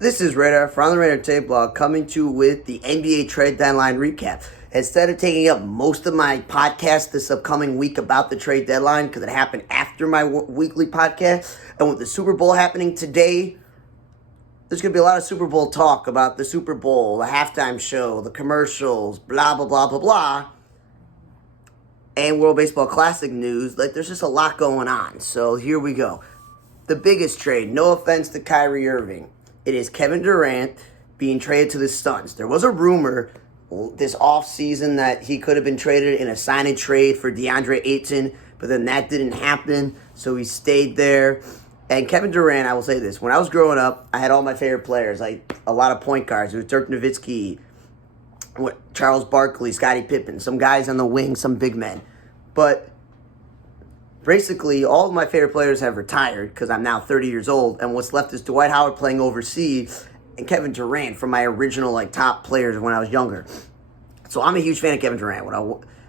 This is Radar from the Radar Tape Blog coming to you with the NBA trade deadline recap. Instead of taking up most of my podcast this upcoming week about the trade deadline, because it happened after my weekly podcast, and with the Super Bowl happening today, there's going to be a lot of Super Bowl talk about the Super Bowl, the halftime show, the commercials, blah, blah, blah, blah, blah, and World Baseball Classic news. Like, there's just a lot going on. So here we go. The biggest trade, no offense to Kyrie Irving, it is Kevin Durant being traded to the Suns. There was a rumor this offseason that he could have been traded in a sign-and trade for DeAndre Ayton, but then that didn't happen, so he stayed there. And Kevin Durant, I will say this, when I was growing up, I had all my favorite players, like a lot of point guards. It was Dirk Nowitzki, Charles Barkley, Scottie Pippen, some guys on the wing, some big men. But basically, all of my favorite players have retired because I'm now 30 years old, and what's left is Dwight Howard playing overseas and Kevin Durant from my original top players when I was younger. So I'm a huge fan of Kevin Durant,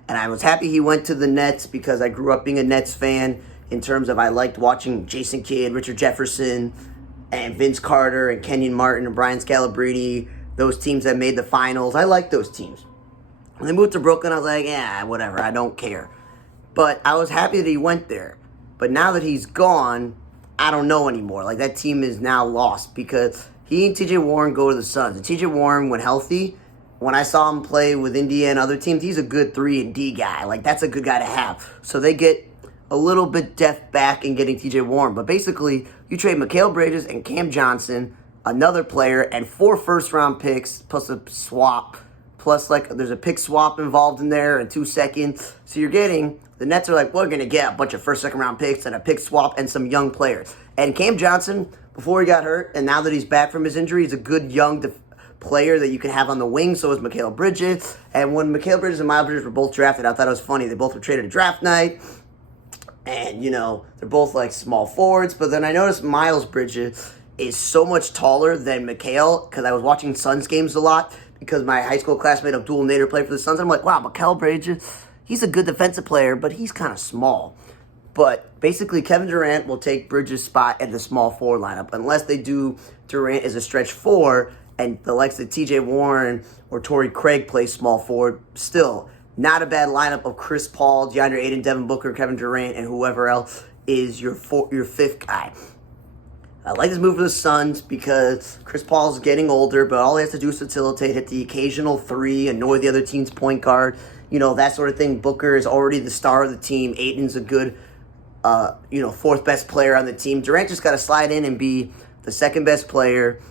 and I was happy he went to the Nets because I grew up being a Nets fan in terms of I liked watching Jason Kidd, Richard Jefferson, and Vince Carter, and Kenyon Martin, and Brian Scalabrine, those teams that made the finals. I liked those teams. When they moved to Brooklyn, I was like, yeah, whatever, I don't care. But I was happy that he went there. But now that he's gone, I don't know anymore. Like, that team is now lost because he and T.J. Warren go to the Suns. And T.J. Warren, when healthy, when I saw him play with India and other teams, he's a good 3-and-D guy. Like, that's a good guy to have. So they get a little bit depth back in getting T.J. Warren. But basically, you trade Mikal Bridges and Cam Johnson, another player, and 4 first-round picks, plus a swap, plus, there's a pick swap involved in there and 2 seconds. So you're getting, the Nets are like, we're going to get a bunch of first, second-round picks and a pick swap and some young players. And Cam Johnson, before he got hurt, and now that he's back from his injury, he's a good young player that you can have on the wing. So is Mikal Bridges. And when Mikal Bridges and Miles Bridges were both drafted, I thought it was funny. They both were traded at draft night. And, they're both small forwards. But then I noticed Miles Bridges is so much taller than Mikal because I was watching Suns games a lot because my high school classmate Abdul Nader played for the Suns. I'm like, wow, Mikal Bridges, he's a good defensive player, but he's kind of small. But basically, Kevin Durant will take Bridges' spot at the small forward lineup unless they do Durant as a stretch 4 and the likes of T.J. Warren or Torrey Craig play small forward. Still, not a bad lineup of Chris Paul, DeAndre Ayton, Devin Booker, Kevin Durant, and whoever else is your 5th guy. I like this move for the Suns because Chris Paul's getting older, but all he has to do is facilitate, hit the occasional 3, annoy the other team's point guard, that sort of thing. Booker is already the star of the team. Ayton's a good, 4th best player on the team. Durant just got to slide in and be the 2nd best player,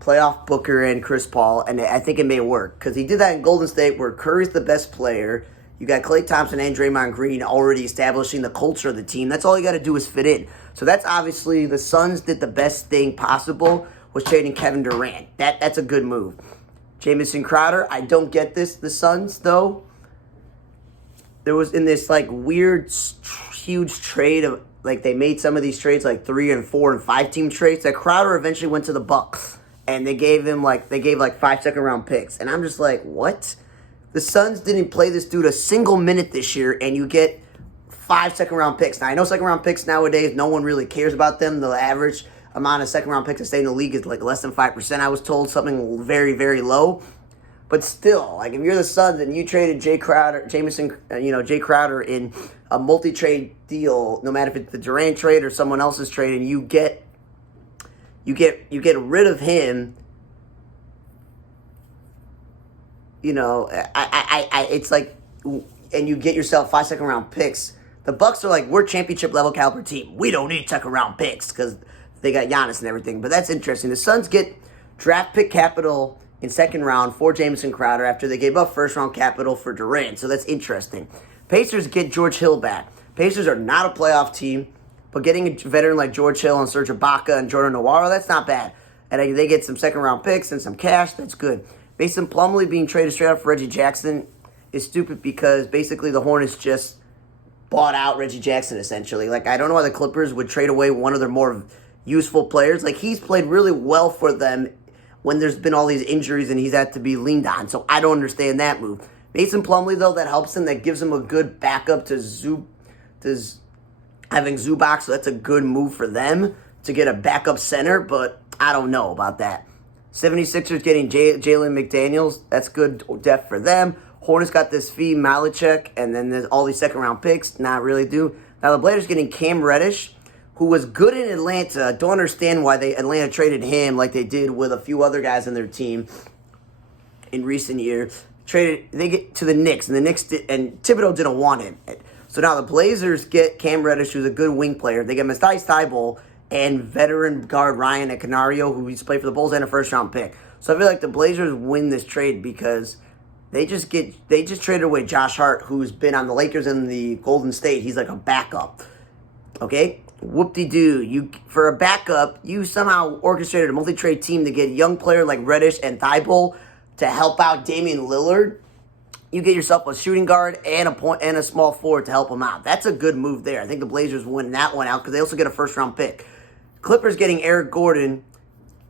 play off Booker and Chris Paul, and I think it may work because he did that in Golden State where Curry's the best player. You got Klay Thompson and Draymond Green already establishing the culture of the team. That's all you got to do is fit in. So that's obviously the Suns did the best thing possible was trading Kevin Durant. That's a good move. Jamison Crowder, I don't get this. The Suns, though, there was in this weird, huge trade of they made some of these trades 3 and 4 and 5 team trades that Crowder eventually went to the Bucks and they gave him 5 second-round picks. And I'm just like, what? The Suns didn't play this dude a single minute this year, and you get 5 second-round picks. Now, I know second-round picks nowadays, no one really cares about them. The average amount of second-round picks that stay in the league is less than 5%. I was told something very, very low. But still, if you're the Suns and you traded Jay Crowder in a multi-trade deal, no matter if it's the Durant trade or someone else's trade, and you get rid of him. It's and you get yourself 5 second-round picks. The Bucks are we're championship-level caliber team. We don't need second-round picks because they got Giannis and everything. But that's interesting. The Suns get draft pick capital in second round for Jamison Crowder after they gave up first-round capital for Durant. So that's interesting. Pacers get George Hill back. Pacers are not a playoff team, but getting a veteran like George Hill and Serge Ibaka and Jordan Nwora, that's not bad. And they get some second-round picks and some cash. That's good. Mason Plumlee being traded straight up for Reggie Jackson is stupid because basically the Hornets just bought out Reggie Jackson, essentially. I don't know why the Clippers would trade away one of their more useful players. He's played really well for them when there's been all these injuries and he's had to be leaned on. So I don't understand that move. Mason Plumlee, though, that helps him. That gives him a good backup to having Zubac. So that's a good move for them to get a backup center. But I don't know about that. 76ers getting Jalen McDaniels. That's good depth for them. Hornets got this fee, Malachek, and then there's all these second-round picks. Not really do. Now the Blazers getting Cam Reddish, who was good in Atlanta. Don't understand why Atlanta traded him like they did with a few other guys on their team in recent years. They get to the Knicks, and and Thibodeau didn't want him. So now the Blazers get Cam Reddish, who's a good wing player. They get Matisse Thybulle and veteran guard Ryan Canario, who used to play for the Bulls, and a first-round pick. So I feel like the Blazers win this trade because they just traded away Josh Hart, who's been on the Lakers and the Golden State. He's like a backup. Okay? Whoop-de-doo. For a backup, you somehow orchestrated a multi-trade team to get a young player like Reddish and Thybulle to help out Damian Lillard. You get yourself a shooting guard and a small forward to help him out. That's a good move there. I think the Blazers win that one out because they also get a first-round pick. Clippers getting Eric Gordon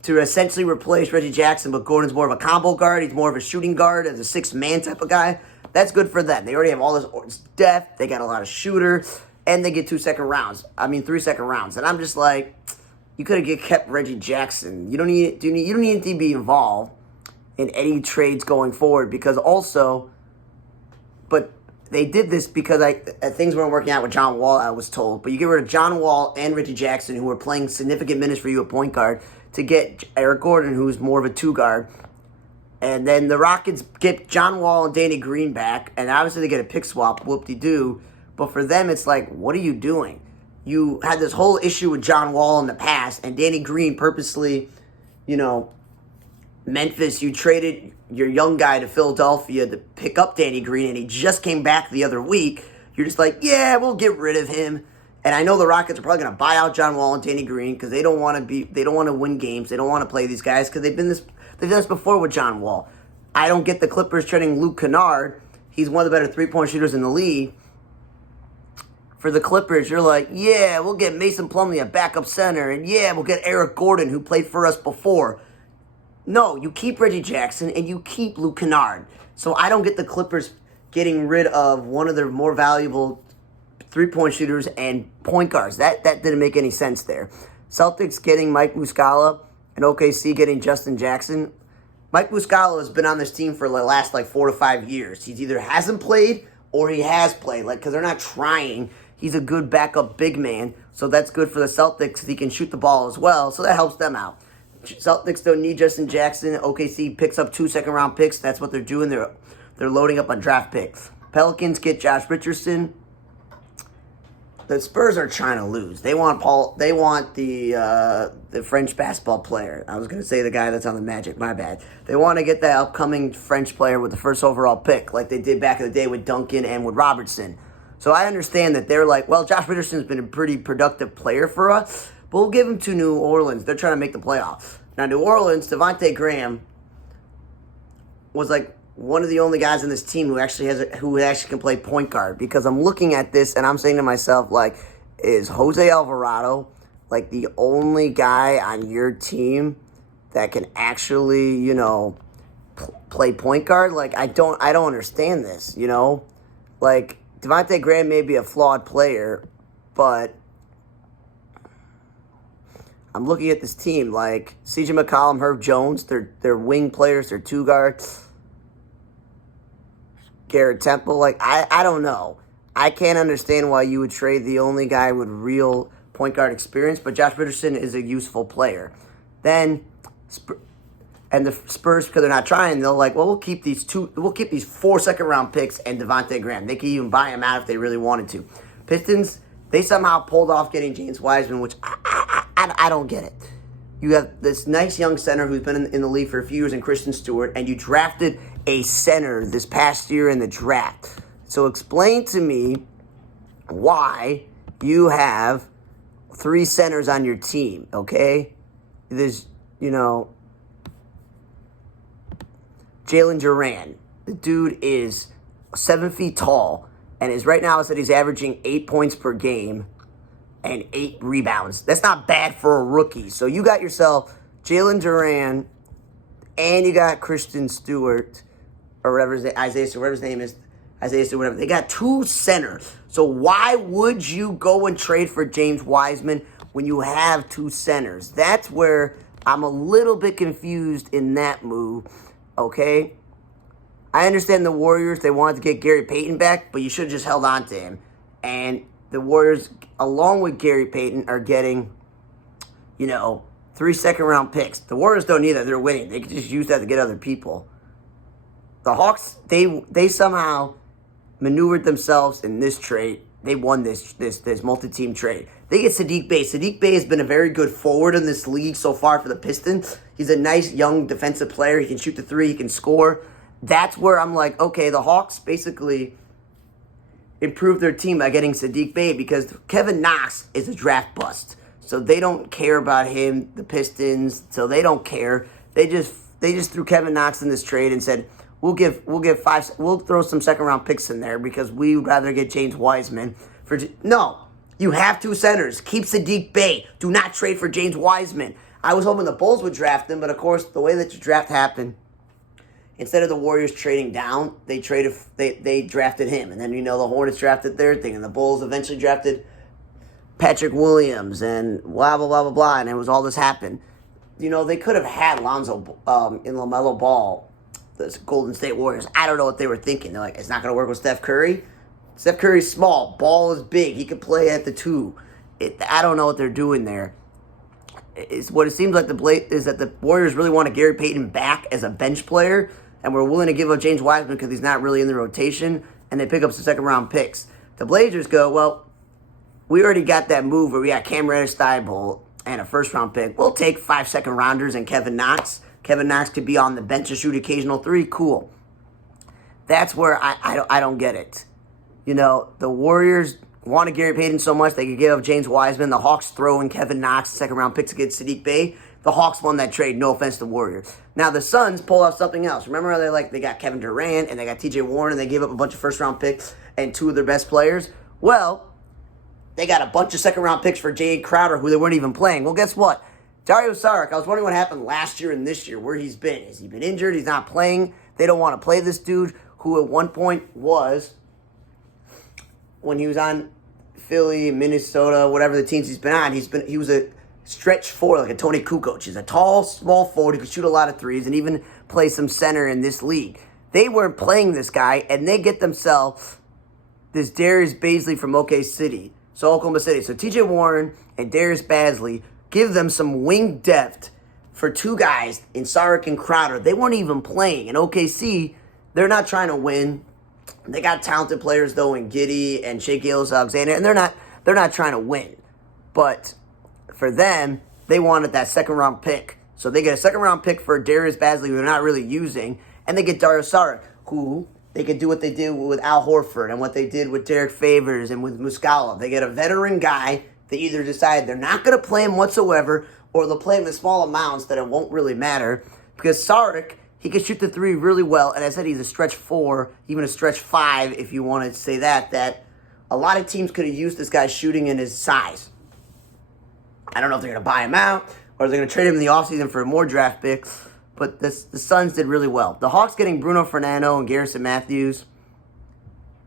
to essentially replace Reggie Jackson, but Gordon's more of a combo guard. He's more of a shooting guard as a sixth-man type of guy. That's good for them. They already have all this depth. They got a lot of shooters, and they get 3 second rounds. And I'm just like, you could have kept Reggie Jackson. You don't need to be involved in any trades going forward because also. But they did this because things weren't working out with John Wall, I was told. But you get rid of John Wall and Reggie Jackson, who were playing significant minutes for you at point guard, to get Eric Gordon, who's more of a two-guard. And then the Rockets get John Wall and Danny Green back, and obviously they get a pick swap, whoop-de-doo. But for them, it's like, what are you doing? You had this whole issue with John Wall in the past, and Danny Green purposely, Memphis, you traded your young guy to Philadelphia to pick up Danny Green, and he just came back the other week. You're just like, yeah, we'll get rid of him. And I know the Rockets are probably going to buy out John Wall and Danny Green because they don't want to win games. They don't want to play these guys because they've done this before with John Wall. I don't get the Clippers trading Luke Kennard. He's one of the better three-point shooters in the league. For the Clippers, you're like, yeah, we'll get Mason Plumlee, a backup center, and yeah, we'll get Eric Gordon, who played for us before. No, you keep Reggie Jackson and you keep Luke Kennard. So I don't get the Clippers getting rid of one of their more valuable three-point shooters and point guards. That didn't make any sense there. Celtics getting Mike Muscala and OKC getting Justin Jackson. Mike Muscala has been on this team for the last 4 to 5 years. He either hasn't played or he has played, because they're not trying. He's a good backup big man, so that's good for the Celtics. He can shoot the ball as well, so that helps them out. Celtics don't need Justin Jackson. OKC picks up 2 second-round picks. That's what they're doing. They're loading up on draft picks. Pelicans get Josh Richardson. The Spurs are trying to lose. They want the French basketball player. I was going to say the guy that's on the Magic. My bad. They want to get that upcoming French player with the first overall pick, like they did back in the day with Duncan and with Robertson. So I understand that they're like, well, Josh Richardson's been a pretty productive player for us, but we'll give him to New Orleans. They're trying to make the playoffs. Now, New Orleans, Devontae Graham was one of the only guys in this team who actually can play point guard. Because I'm looking at this and I'm saying to myself, is Jose Alvarado the only guy on your team that can actually, play point guard? I don't understand this. Devontae Graham may be a flawed player, but I'm looking at this team, C.J. McCollum, Herb Jones, they're wing players, they're two guards. Garrett Temple, I don't know. I can't understand why you would trade the only guy with real point guard experience, but Josh Richardson is a useful player. Then, and the Spurs, because they're not trying, they'll we'll keep these 4 second-round picks and Devontae Graham. They could even buy him out if they really wanted to. Pistons, they somehow pulled off getting James Wiseman, which I don't get it. You have this nice young center who's been in the league for a few years in Christian Stewart, and you drafted a center this past year in the draft. So explain to me why you have 3 centers on your team, okay? There's, Jalen Duran. The dude is 7 feet tall, and right now he's averaging 8 points per game and 8 rebounds. That's not bad for a rookie. So you got yourself Jalen Duran, and you got Christian Stewart, or whatever his name is, Isaiah Stewart, whatever. They got 2 centers. So why would you go and trade for James Wiseman when you have 2 centers? That's where I'm a little bit confused in that move, okay? I understand the Warriors, they wanted to get Gary Payton back, but you should have just held on to him. And the Warriors, along with Gary Payton, are getting, 3 second-round picks. The Warriors don't need that. They're winning. They can just use that to get other people. The Hawks, they somehow maneuvered themselves in this trade. They won this multi-team trade. They get Saddiq Bey. Saddiq Bey has been a very good forward in this league so far for the Pistons. He's a nice, young defensive player. He can shoot the three. He can score. That's where I'm like, okay, the Hawks basically improved their team by getting Saddiq Bey because Kevin Knox is a draft bust. So they don't care about him, the Pistons. So they don't care. They just threw Kevin Knox in this trade and said, we'll throw some second round picks in there because we would rather get James Wiseman no. You have 2 centers. Keep Saddiq Bey. Do not trade for James Wiseman. I was hoping the Bulls would draft him, but of course the way that your draft happened, instead of the Warriors trading down, they drafted him, and then the Hornets drafted their thing, and the Bulls eventually drafted Patrick Williams and blah, blah, blah, blah, blah, and it was all this happened. They could have had Lonzo in LaMelo Ball, the Golden State Warriors. I don't know what they were thinking. They're like, it's not going to work with Steph Curry. Steph Curry's small. Ball is big. He could play at the 2. I don't know what they're doing there. What it seems like is that the Warriors really want Gary Payton back as a bench player, and we're willing to give up James Wiseman because he's not really in the rotation, and they pick up some second-round picks. The Blazers go, well, we already got that move where we got Cam Reddish-Thibault and a first-round pick. We'll take 5 second-rounders and Kevin Knox. Kevin Knox could be on the bench to shoot occasional 3. Cool. That's where I don't get it. The Warriors wanted Gary Payton so much they could give up James Wiseman. The Hawks throw in Kevin Knox, second-round pick to get Saddiq Bey. The Hawks won that trade, no offense to Warriors. Now, the Suns pull off something else. Remember how they got Kevin Durant and they got TJ Warren and they gave up a bunch of first-round picks and 2 of their best players? Well, they got a bunch of second-round picks for Jay Crowder, who they weren't even playing. Well, guess what? Dario Saric, I was wondering what happened last year and this year, where he's been. Has he been injured? He's not playing. They don't want to play this dude, who at one point was, when he was on Philly, Minnesota, whatever the teams he's been on, he was a stretch 4, like a Tony Kukoc. He's a tall, small forward who could shoot a lot of threes and even play some center in this league. They weren't playing this guy, and they get themselves this Darius Bazley from Oklahoma City. So TJ Warren and Darius Bazley give them some wing depth for 2 guys in Saric and Crowder. They weren't even playing. In OKC, they're not trying to win. They got talented players though in Giddey and Shai Gilgeous-Alexander, and they're not trying to win. But for them, they wanted that second-round pick. So they get a second-round pick for Darius Bazley, who they're not really using, and they get Dario Saric, who they could do what they did with Al Horford and what they did with Derek Favors and with Muscala. They get a veteran guy. They either decide they're not going to play him whatsoever, or they'll play him in small amounts that it won't really matter. Because Saric, he can shoot the 3 really well, and I said he's a stretch 4, even a stretch 5, if you want to say that a lot of teams could have used this guy shooting in his size. I don't know if they're going to buy him out, or they're going to trade him in the offseason for more draft picks, but the Suns did really well. The Hawks getting Bruno Fernando and Garrison Matthews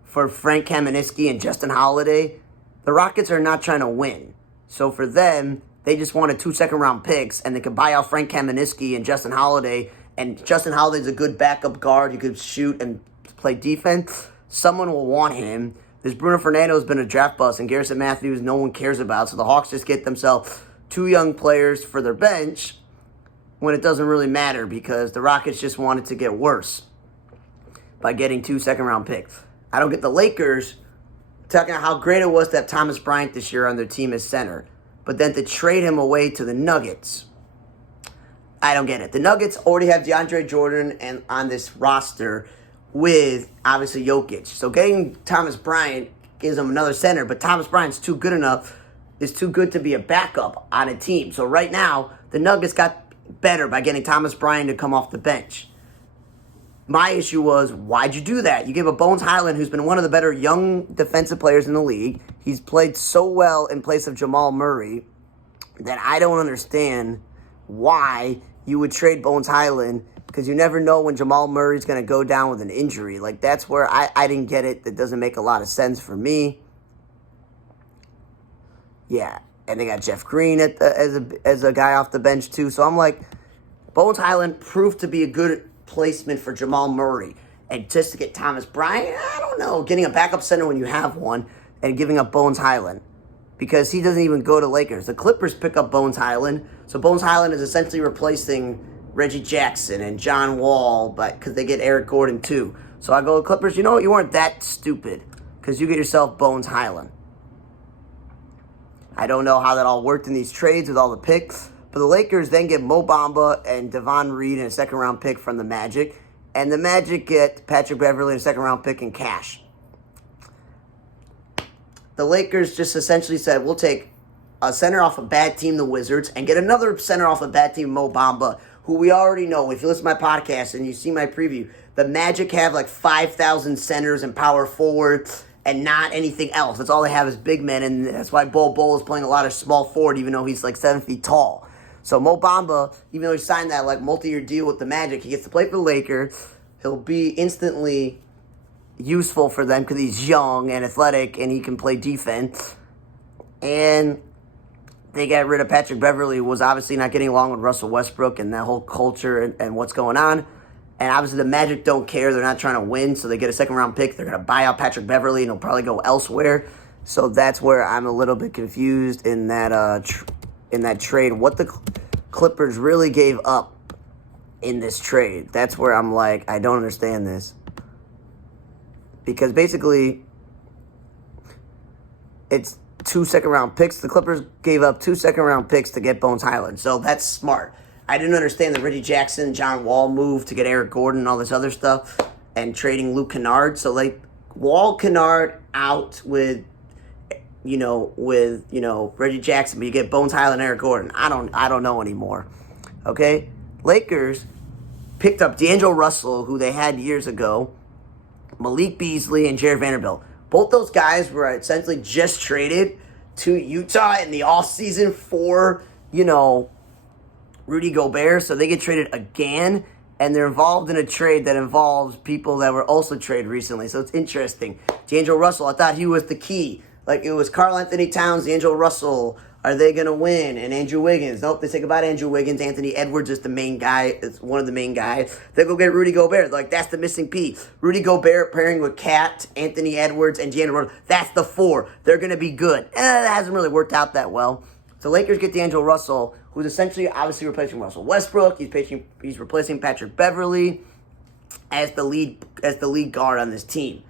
for Frank Kaminsky and Justin Holiday. The Rockets are not trying to win. So for them, they just wanted 2 second-round picks, and they could buy out Frank Kaminsky and Justin Holiday. And Justin Holiday's a good backup guard. He could shoot and play defense. Someone will want him. This Bruno Fernando has been a draft bust, and Garrison Matthews no one cares about. So the Hawks just get themselves 2 young players for their bench when it doesn't really matter because the Rockets just wanted to get worse by getting 2 second-round picks. I don't get the Lakers talking about how great it was to have Thomas Bryant this year on their team as center, but then to trade him away to the Nuggets, I don't get it. The Nuggets already have DeAndre Jordan and on this roster with, obviously, Jokic. So getting Thomas Bryant gives them another center, but Thomas Bryant's too good to be a backup on a team. So right now, the Nuggets got better by getting Thomas Bryant to come off the bench. My issue was, why'd you do that? You gave up Bones Highland, who's been one of the better young defensive players in the league. He's played so well in place of Jamal Murray that I don't understand why you would trade Bones Highland, because you never know when Jamal Murray's going to go down with an injury. Like, that's where I didn't get it. That doesn't make a lot of sense for me. Yeah, And they got Jeff Green as a guy off the bench, too. So I'm like, Bones Highland proved to be a good placement for Jamal Murray. And just to get Thomas Bryant, I don't know, getting a backup center when you have one and giving up Bones Highland. Because he doesn't even go to Lakers. The Clippers pick up Bones Highland. So Bones Highland is essentially replacing Reggie Jackson and John Wall because they get Eric Gordon, too. So I go to Clippers, you know what? You weren't that stupid because you get yourself Bones Highland. I don't know how that all worked in these trades with all the picks. But the Lakers then get Mo Bamba and Devon Reed and a second-round pick from the Magic. And the Magic get Patrick Beverley and a second-round pick in cash. The Lakers just essentially said, we'll take a center off a bad team, the Wizards, and get another center off a bad team, Mo Bamba, who we already know. If you listen to my podcast and you see my preview, the Magic have like 5,000 centers and power forwards and not anything else. That's all they have is big men, and that's why Bol is playing a lot of small forward, even though he's like 7 feet tall. So Mo Bamba, even though he signed that like multi-year deal with the Magic, he gets to play for the Lakers. He'll be instantly useful for them because he's young and athletic and he can play defense. And they got rid of Patrick Beverley, who was obviously not getting along with Russell Westbrook and that whole culture and what's going on. And obviously the Magic don't care. They're not trying to win, so they get a second-round pick. They're going to buy out Patrick Beverley, and he'll probably go elsewhere. So that's where I'm a little bit confused in that trade. What the Clippers really gave up in this trade. That's where I'm like, I don't understand this. Because basically, it's 2 second-round picks. The Clippers gave up 2 second-round picks to get Bones Highland. So that's smart. I didn't understand the Reggie Jackson, John Wall move to get Eric Gordon and all this other stuff and trading Luke Kennard. So, like, Wall Kennard out with Reggie Jackson, but you get Bones Highland and Eric Gordon. I don't know anymore. Okay? Lakers picked up D'Angelo Russell, who they had years ago, Malik Beasley, and Jared Vanderbilt. Both those guys were essentially just traded to Utah in the offseason for, Rudy Gobert, so they get traded again, and they're involved in a trade that involves people that were also traded recently, so it's interesting. D'Angelo Russell, I thought he was the key. Like, it was Karl Anthony Towns, D'Angelo Russell, are they going to win? And Andrew Wiggins. Nope, they say goodbye to Andrew Wiggins. Anthony Edwards is the main guy, is one of the main guys. They go get Rudy Gobert. Like, that's the missing piece. Rudy Gobert pairing with Cat, Anthony Edwards, and D'Angelo Russell. That's the 4. They're going to be good. That hasn't really worked out that well. So Lakers get D'Angelo Russell, who's essentially obviously replacing Russell Westbrook. He's replacing Patrick Beverley as the lead guard on this team,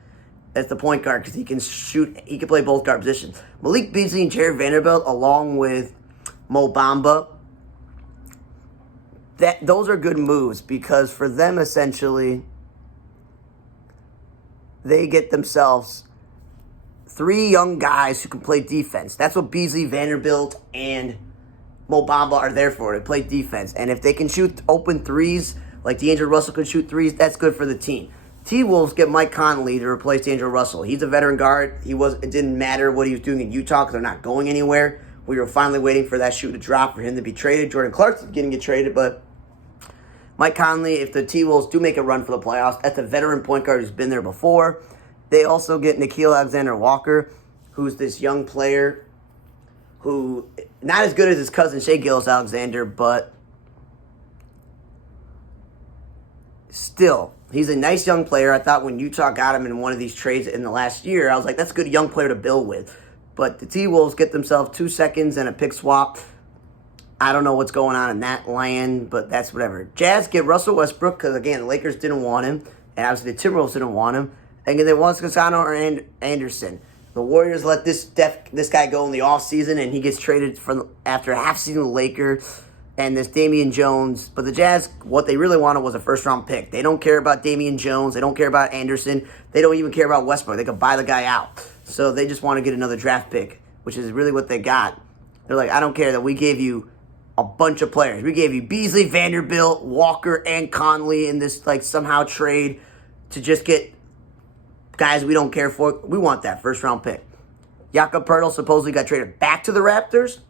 as the point guard, because he can shoot. He can play both guard positions. Malik Beasley and Jared Vanderbilt, along with Mo Bamba, those are good moves because for them essentially, they get themselves 3 young guys who can play defense. That's what Beasley, Vanderbilt, and Mo Bamba are there for, to play defense. And if they can shoot open threes, like D'Angelo Russell can shoot threes, that's good for the team. T-Wolves get Mike Conley to replace D'Angelo Russell. He's a veteran guard. It didn't matter what he was doing in Utah because they're not going anywhere. We were finally waiting for that shoe to drop for him to be traded. Jordan Clarkson's going to get traded, but Mike Conley, if the T-Wolves do make a run for the playoffs, that's a veteran point guard who's been there before. They also get Nickeil Alexander-Walker, who's this young player who, not as good as his cousin Shai Gilgeous-Alexander, but still, he's a nice young player. I thought when Utah got him in one of these trades in the last year, I was like, that's a good young player to build with. But the T-Wolves get themselves 2 seconds and a pick swap. I don't know what's going on in that land, but that's whatever. Jazz get Russell Westbrook because, again, the Lakers didn't want him, and obviously the Timberwolves didn't want him. And they want Scasano or Anderson. The Warriors let this guy go in the offseason, and he gets traded after a half season of the Lakers. And this Damian Jones. But the Jazz, what they really wanted was a first-round pick. They don't care about Damian Jones. They don't care about Anderson. They don't even care about Westbrook. They could buy the guy out. So they just want to get another draft pick, which is really what they got. They're like, I don't care that we gave you a bunch of players. We gave you Beasley, Vanderbilt, Walker, and Conley in this somehow trade to just get guys we don't care for. We want that first-round pick. Jakob Poeltl supposedly got traded back to the Raptors,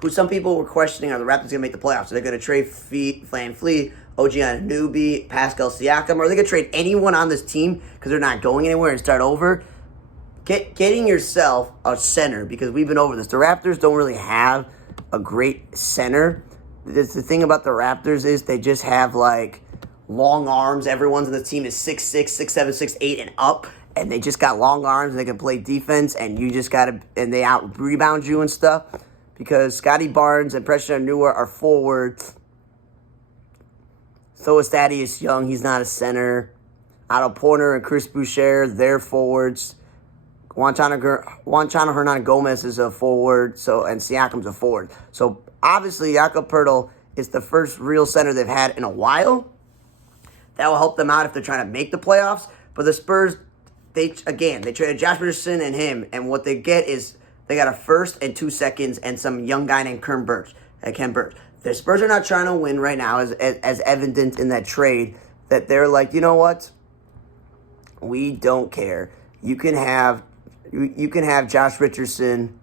who some people were questioning, are the Raptors going to make the playoffs? Are they going to trade Van Fleet, OG Anunoby, Pascal Siakam? Or are they going to trade anyone on this team because they're not going anywhere and start over? getting yourself a center, because we've been over this. The Raptors don't really have a great center. The thing about the Raptors is they just have like long arms. Everyone's on the team is 6'6", 6'7", 6'8", and up, and they just got long arms and they can play defense, and you just gotta, and they out rebound you and stuff. Because Scotty Barnes and Preston Anunoby are forwards. So is Thaddeus Young. He's not a center. Otto Porter and Chris Boucher, they're forwards. Juanchano Hernangomez is a forward, and Siakam's a forward. So obviously Jakob Poeltl is the first real center they've had in a while. That will help them out if they're trying to make the playoffs. But the Spurs, they traded Josh Richardson and him, and what they get is they got a first and 2 seconds and some young guy named Ken Burch. The Spurs are not trying to win right now, as evident in that trade, that they're like, you know what? We don't care. You can have Josh Richardson.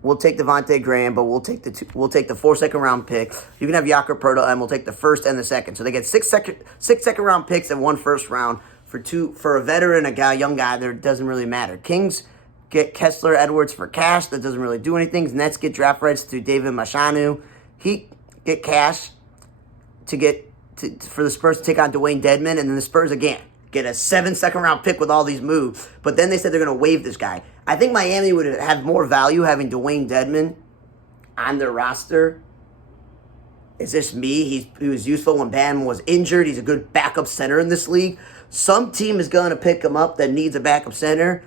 We'll take Devontae Graham, but we'll take the 4 second-round picks. You can have Jakob Poeltl, and we'll take the first and the second. So they get six second-round picks and 1 first round for a veteran, a young guy. That doesn't really matter. Kings get Kessler Edwards for cash. That doesn't really do anything. Nets get draft rights to David Mashanu. He get cash for the Spurs to take on Dwayne Dedmon, and then the Spurs again get a 7 second-round pick with all these moves. But then they said they're going to waive this guy. I think Miami would have more value having Dwayne Dedmon on their roster. It's just me. He was useful when Bam was injured. He's a good backup center in this league. Some team is going to pick him up that needs a backup center.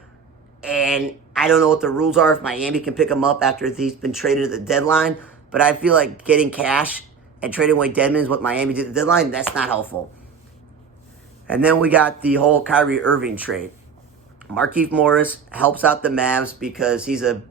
And I don't know what the rules are if Miami can pick him up after he's been traded at the deadline. But I feel like getting cash and trading away Dedmon is what Miami did at the deadline. That's not helpful. And then we got the whole Kyrie Irving trade. Markieff Morris helps out the Mavs because he's a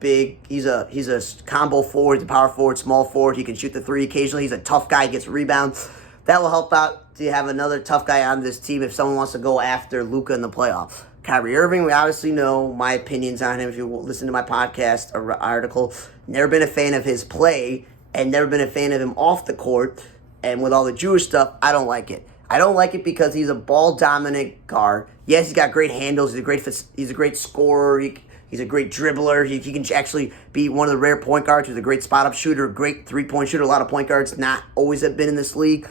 combo forward, he's a power forward, small forward. He can shoot the three occasionally. He's a tough guy, gets rebounds. That will help out to have another tough guy on this team if someone wants to go after Luka in the playoffs. Kyrie Irving, we obviously know my opinions on him. If you listen to my podcast or article, never been a fan of his play and never been a fan of him off the court. And with all the Jewish stuff, I don't like it. I don't like it because he's a ball-dominant guard. Yes, he's got great handles. He's a great scorer. He's a great dribbler. He can actually be one of the rare point guards who's a great spot-up shooter, a great three-point shooter. A lot of point guards not always have been in this league.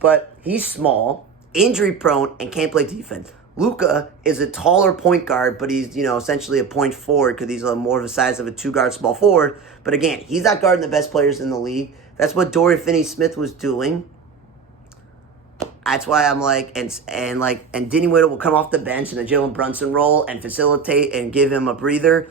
But he's small, injury-prone, and can't play defense. Luka is a taller point guard, but he's essentially a point forward because he's more of the size of a two-guard small forward. But again, he's not guarding the best players in the league. That's what Dorian Finney-Smith was doing. That's why I'm like, and Dinny Whittle will come off the bench in a Jalen Brunson role and facilitate and give him a breather.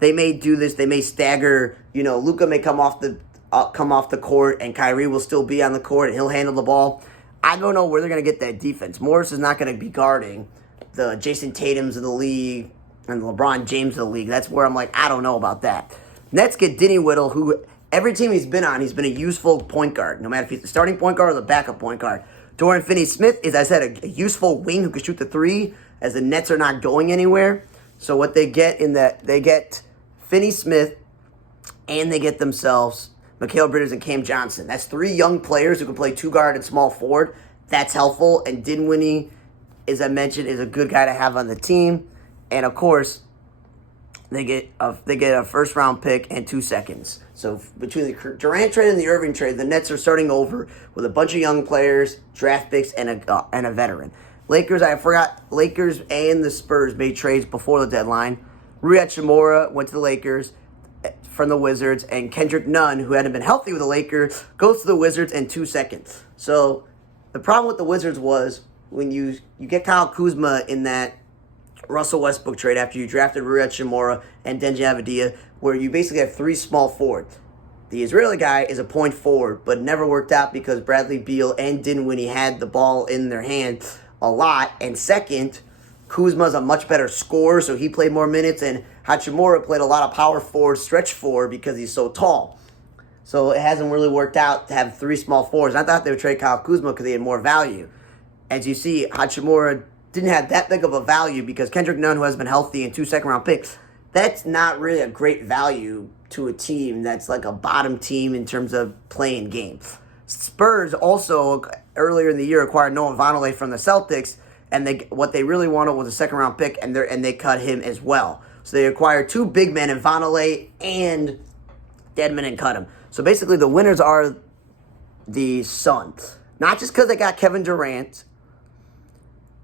They may do this. They may stagger. Luka may come off the court, and Kyrie will still be on the court, and he'll handle the ball. I don't know where they're going to get that defense. Morris is not going to be guarding the Jason Tatums of the league and the LeBron James of the league. That's where I'm like, I don't know about that. Nets get Dinny Whittle, who every team he's been on, he's been a useful point guard, no matter if he's the starting point guard or the backup point guard. Dorian Finney-Smith is, as I said, a useful wing who can shoot the three, as the Nets are not going anywhere. So what they get they get Finney-Smith, and they get themselves Mikal Bridges and Cam Johnson. That's 3 young players who can play two guard and small forward. That's helpful. And Dinwiddie, as I mentioned, is a good guy to have on the team. And of course, they get a first round pick and 2 seconds. So between the Durant trade and the Irving trade, the Nets are starting over with a bunch of young players, draft picks, and a veteran. Lakers and the Spurs made trades before the deadline. Rui Hachimura went to the Lakers from the Wizards, and Kendrick Nunn, who hadn't been healthy with the Lakers, goes to the Wizards in 2 seconds. So the problem with the Wizards was when you get Kyle Kuzma in that Russell Westbrook trade after you drafted Rui Hachimura and Denji Avdija, where you basically have 3 small forwards. The Israeli guy is a point forward, but never worked out because Bradley Beal and Dinwiddie had the ball in their hand a lot. And second, Kuzma's a much better scorer, so he played more minutes, and Hachimura played a lot of power forward, stretch forward because he's so tall. So it hasn't really worked out to have 3 small forwards. I thought they would trade Kyle Kuzma because he had more value. As you see, Hachimura didn't have that big of a value because Kendrick Nunn, who has been healthy, and 2 second-round picks, that's not really a great value to a team that's like a bottom team in terms of playing games. Spurs also, earlier in the year, acquired Noah Vonleh from the Celtics, and what they really wanted was a second-round pick, and they cut him as well. So they acquired 2 big men in Vonleh and Dedmon and Cunningham. So basically the winners are the Suns. Not just because they got Kevin Durant,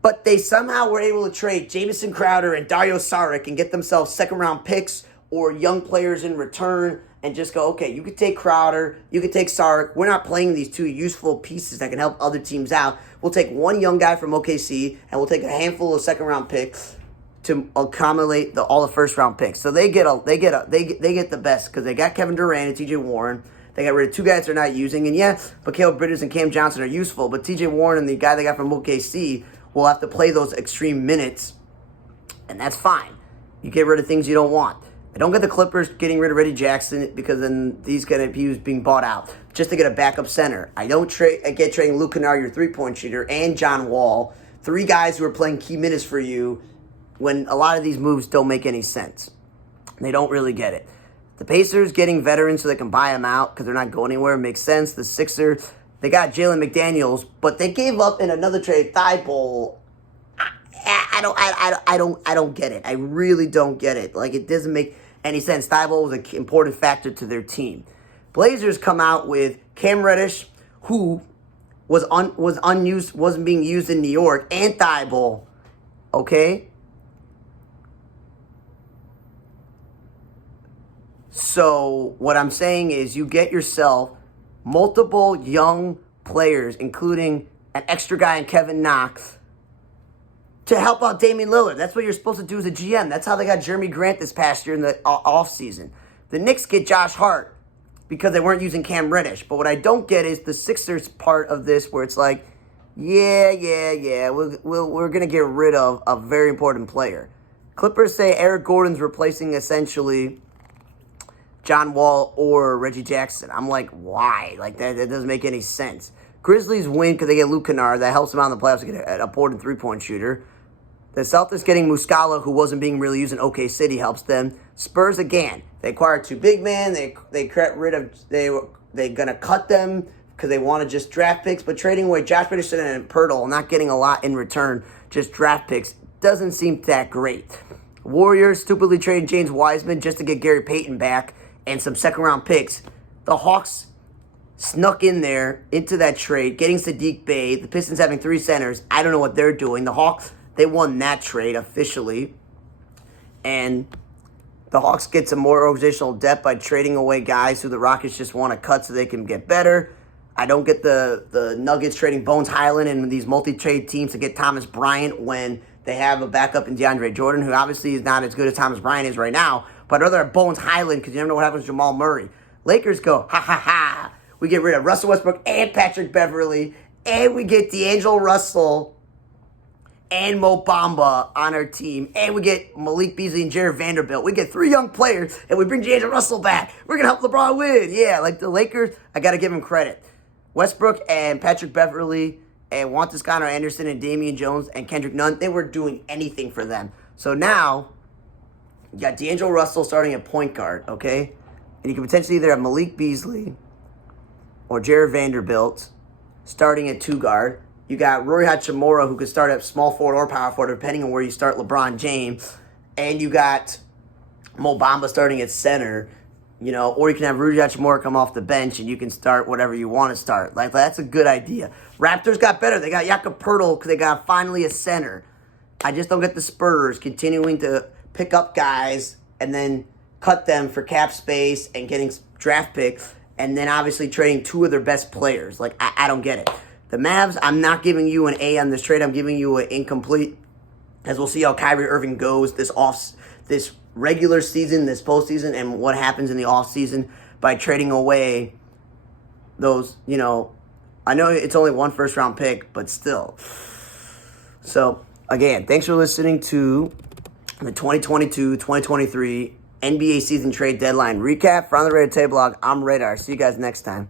but they somehow were able to trade Jamison Crowder and Dario Saric and get themselves second-round picks or young players in return and just go, okay, you could take Crowder, you could take Saric. We're not playing these 2 useful pieces that can help other teams out. We'll take one young guy from OKC, and we'll take a handful of second-round picks to accumulate all the first-round picks. So they get the best because they got Kevin Durant and T.J. Warren. They got rid of 2 guys they're not using. And yeah, Mikal Bridges and Cam Johnson are useful, but T.J. Warren and the guy they got from OKC will have to play those extreme minutes, and that's fine. You get rid of things you don't want. I don't get the Clippers getting rid of Reggie Jackson because then he was being bought out just to get a backup center. I don't get trading Luke Kennard, your three-point shooter, and John Wall, 3 guys who are playing key minutes for you when a lot of these moves don't make any sense. They don't really get it. The Pacers getting veterans so they can buy them out because they're not going anywhere makes sense. The Sixers, they got Jalen McDaniels, but they gave up in another trade Thibault. I don't get it. I really don't get it. Like, it doesn't make any sense. Thibault was an important factor to their team. Blazers come out with Cam Reddish, who was unused, wasn't being used in New York, and Thibault. Okay? So what I'm saying is you get yourself multiple young players, including an extra guy in Kevin Knox, to help out Damian Lillard. That's what you're supposed to do as a GM. That's how they got Jeremy Grant this past year in the offseason. The Knicks get Josh Hart because they weren't using Cam Reddish. But what I don't get is the Sixers part of this where it's like, yeah, we're going to get rid of a very important player. Clippers say Eric Gordon's replacing essentially John Wall or Reggie Jackson. I'm like, why? Like, that doesn't make any sense. Grizzlies win because they get Luke Kennard. That helps them out in the playoffs to get an important three-point shooter. The Celtics getting Muscala, who wasn't being really used in OK City, helps them. Spurs again. They acquired 2 big men. They got rid of. They're gonna cut them because they want to just draft picks. But trading away Josh Richardson and Pirtle, not getting a lot in return, just draft picks, doesn't seem that great. Warriors stupidly trading James Wiseman just to get Gary Payton back and some second-round picks. The Hawks snuck in there into that trade, getting Sadiq Bey. The Pistons having 3 centers. I don't know what they're doing. The Hawks, they won that trade officially. And the Hawks get some more organizational depth by trading away guys who the Rockets just want to cut so they can get better. I don't get the Nuggets trading Bones Highland and these multi-trade teams to get Thomas Bryant when they have a backup in DeAndre Jordan, who obviously is not as good as Thomas Bryant is right now. But I'd rather have Bones Highland because you never know what happens to Jamal Murray. Lakers go, ha. We get rid of Russell Westbrook and Patrick Beverley. And we get D'Angelo Russell and Mo Bamba on our team. And we get Malik Beasley and Jared Vanderbilt. We get 3 young players, and we bring D'Angelo Russell back. We're going to help LeBron win. Yeah, like the Lakers, I got to give them credit. Westbrook and Patrick Beverley and Juantas Connor Anderson and Damian Jones and Kendrick Nunn, they weren't doing anything for them. So now, you got D'Angelo Russell starting at point guard, okay? And you can potentially either have Malik Beasley or Jared Vanderbilt starting at 2 guard. You got Rory Hachimura, who could start at small forward or power forward, depending on where you start LeBron James. And you got Mo Bamba starting at center, you know, or you can have Rudy Hachimura come off the bench and you can start whatever you want to start. Like, that's a good idea. Raptors got better. They got Jakob Poeltl because they got finally a center. I just don't get the Spurs continuing to pick up guys and then cut them for cap space and getting draft picks, and then obviously trading 2 of their best players. Like, I don't get it. The Mavs, I'm not giving you an A on this trade. I'm giving you an incomplete, as we'll see how Kyrie Irving goes this regular season, this postseason, and what happens in the offseason by trading away those, you know, I know it's only 1 first-round pick, but still. So, again, thanks for listening to the 2022-2023 NBA season trade deadline recap. For On the Radar Table Blog, I'm Radar. See you guys next time.